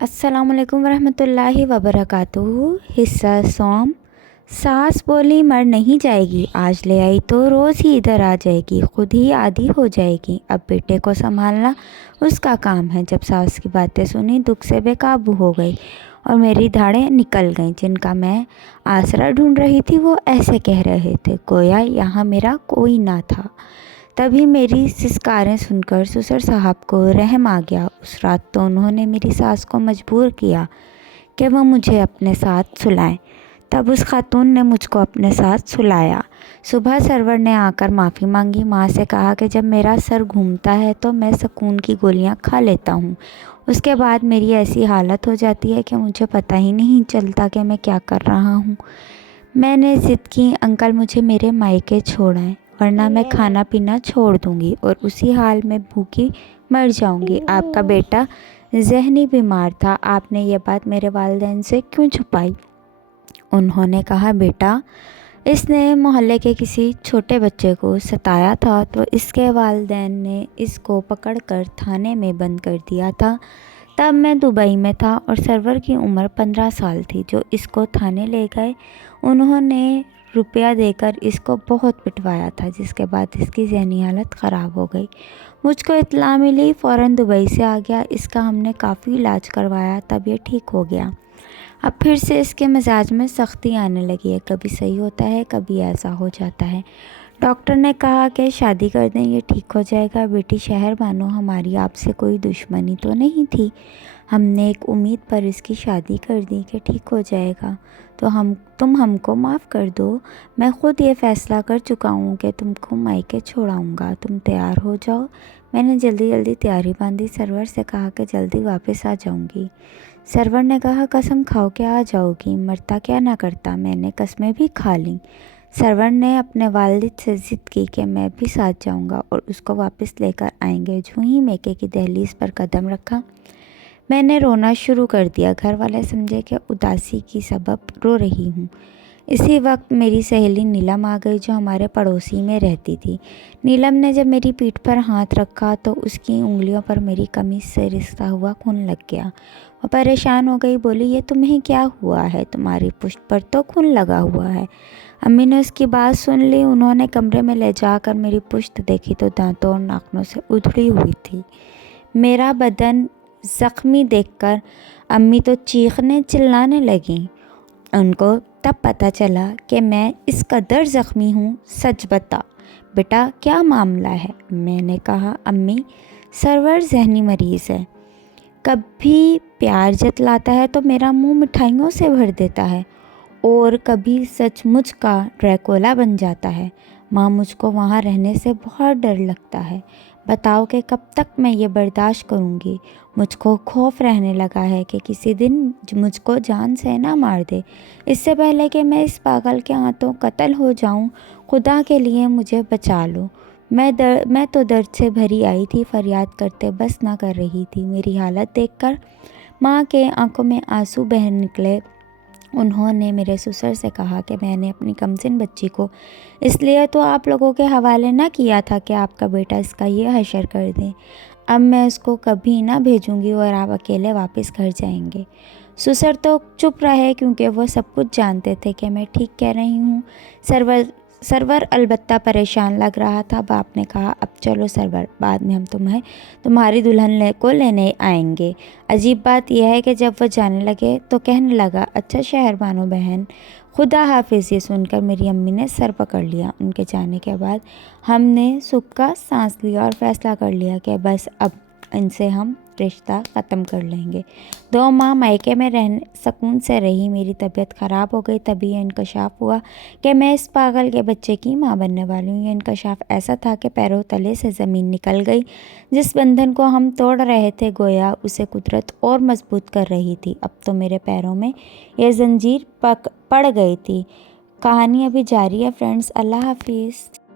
अस्सलाम वालेकुम वरहमतुल्लाहि वबरकातुहू। हिस्सा सौम। सास बोली मर नहीं जाएगी, आज ले आई तो रोज़ ही इधर आ जाएगी, खुद ही आदी हो जाएगी। अब बेटे को संभालना उसका काम है। जब सास की बातें सुनी दुख से बेकाबू हो गई और मेरी धाड़ें निकल गईं। जिनका मैं आसरा ढूंढ रही थी वो ऐसे कह रहे थे गोया यहाँ मेरा कोई ना था। तभी मेरी सिसकारें सुनकर ससुर साहब को रहम आ गया। उस रात तो उन्होंने मेरी सास को मजबूर किया कि वह मुझे अपने साथ सुलाएं। तब उस खातून ने मुझको अपने साथ सुलाया। सुबह सरवर ने आकर माफ़ी मांगी। माँ से कहा कि जब मेरा सर घूमता है तो मैं सुकून की गोलियां खा लेता हूँ, उसके बाद मेरी ऐसी हालत हो जाती है कि मुझे पता ही नहीं चलता कि मैं क्या कर रहा हूँ। मैंने ज़िद की अंकल मुझे मेरे मायके छोड़ाएं, वरना मैं खाना पीना छोड़ दूँगी और उसी हाल में भूखी मर जाऊँगी। आपका बेटा ज़हनी बीमार था, आपने ये बात मेरे वालिदैन से क्यों छुपाई? उन्होंने कहा बेटा इसने मोहल्ले के किसी छोटे बच्चे को सताया था तो इसके वालिदैन ने इसको पकड़कर थाने में बंद कर दिया था। तब मैं दुबई में था और सरवर की उम्र 15 साल थी। जो इसको थाने ले गए उन्होंने रुपया देकर इसको बहुत पिटवाया था, जिसके बाद इसकी ज़हनी हालत ख़राब हो गई। मुझको इत्तला मिली, फ़ौरन दुबई से आ गया। इसका हमने काफ़ी इलाज करवाया, तब ये ठीक हो गया। अब फिर से इसके मिजाज में सख्ती आने लगी है, कभी सही होता है कभी ऐसा हो जाता है। डॉक्टर ने कहा कि शादी कर दें, ये ठीक हो जाएगा। बेटी शहर मानो हमारी आपसे कोई दुश्मनी तो नहीं थी, हमने एक उम्मीद पर इसकी शादी कर दी कि ठीक हो जाएगा, तो तुम हमको माफ़ कर दो। मैं ख़ुद ये फ़ैसला कर चुका हूँ कि तुमको मायके छोड़ाऊँगा, तुम तैयार हो जाओ। मैंने जल्दी जल्दी तैयारी बांधी। सरवर से कहा कि जल्दी वापस आ जाऊँगी। सरवर ने कहा कसम खाओ कि आ जाओगी, मरता क्या ना करता। मैंने कस्में भी खा लीं। सरवर ने अपने वालिद से ज़िद की कि मैं भी साथ जाऊंगा और उसको वापस लेकर आएंगे। जो ही मेके की दहलीज पर कदम रखा मैंने रोना शुरू कर दिया। घर वाले समझे कि उदासी की सबब रो रही हूँ। इसी वक्त मेरी सहेली नीलम आ गई, जो हमारे पड़ोसी में रहती थी। नीलम ने जब मेरी पीठ पर हाथ रखा तो उसकी उंगलियों पर मेरी कमीज से रिसता हुआ खून लग गया। वो परेशान हो गई, बोली ये तुम्हें क्या हुआ है, तुम्हारी पुश्त पर तो खून लगा हुआ है। अम्मी ने उसकी बात सुन ली। उन्होंने कमरे में ले जाकर मेरी पुश्त देखी तो दांतों और नाखनों से उधड़ी हुई थी। मेरा बदन ज़ख्मी देखकर अम्मी तो चीखने चिल्लाने लगीं। उनको तब पता चला कि मैं इस कदर ज़ख्मी हूँ। सच बता बेटा क्या मामला है? मैंने कहा अम्मी सरवर ज़हनी मरीज़ है, कभी प्यार जतलाता है तो मेरा मुंह मिठाइयों से भर देता है और कभी सचमुच का ड्रैकुला बन जाता है। माँ मुझको वहाँ रहने से बहुत डर लगता है। बताओ कि कब तक मैं ये बर्दाश्त करूँगी? मुझको खौफ रहने लगा है कि किसी दिन मुझको जान से ना मार दे। इससे पहले कि मैं इस पागल के हाथों कत्ल हो जाऊँ, खुदा के लिए मुझे बचा लो। मैं तो दर्द से भरी आई थी, फरियाद करते बस ना कर रही थी। मेरी हालत देखकर माँ के आंखों में आंसू बह निकले। उन्होंने मेरे ससुर से कहा कि मैंने अपनी कमसिन बच्ची को इसलिए तो आप लोगों के हवाले ना किया था कि आपका बेटा इसका ये हशर कर दे। अब मैं उसको कभी ना भेजूंगी और आप अकेले वापस घर जाएंगे। ससुर तो चुप रहे क्योंकि वो सब कुछ जानते थे कि मैं ठीक कह रही हूँ। सरवर अलबत्ता परेशान लग रहा था। बाप ने कहा अब चलो सरवर, बाद में हम तुम्हारी दुल्हन को लेने आएंगे। अजीब बात यह है कि जब वह जाने लगे तो कहने लगा अच्छा शहर बानो बहन, खुदा हाफिज़। ये सुनकर मेरी अम्मी ने सर पकड़ लिया। उनके जाने के बाद हमने सुख का सांस लिया और फैसला कर लिया कि बस अब इनसे हम रिश्ता ख़त्म कर लेंगे। 2 माह मायके में रहने सुकून से रही। मेरी तबीयत ख़राब हो गई, तभी यह इंकशाफ हुआ कि मैं इस पागल के बच्चे की माँ बनने वाली हूँ। यह इंकशाफ ऐसा था कि पैरों तले से ज़मीन निकल गई। जिस बंधन को हम तोड़ रहे थे गोया उसे कुदरत और मजबूत कर रही थी। अब तो मेरे पैरों में यह जंजीर पड़ गई थी। कहानी अभी जारी है फ्रेंड्स। अल्लाह हाफिज़।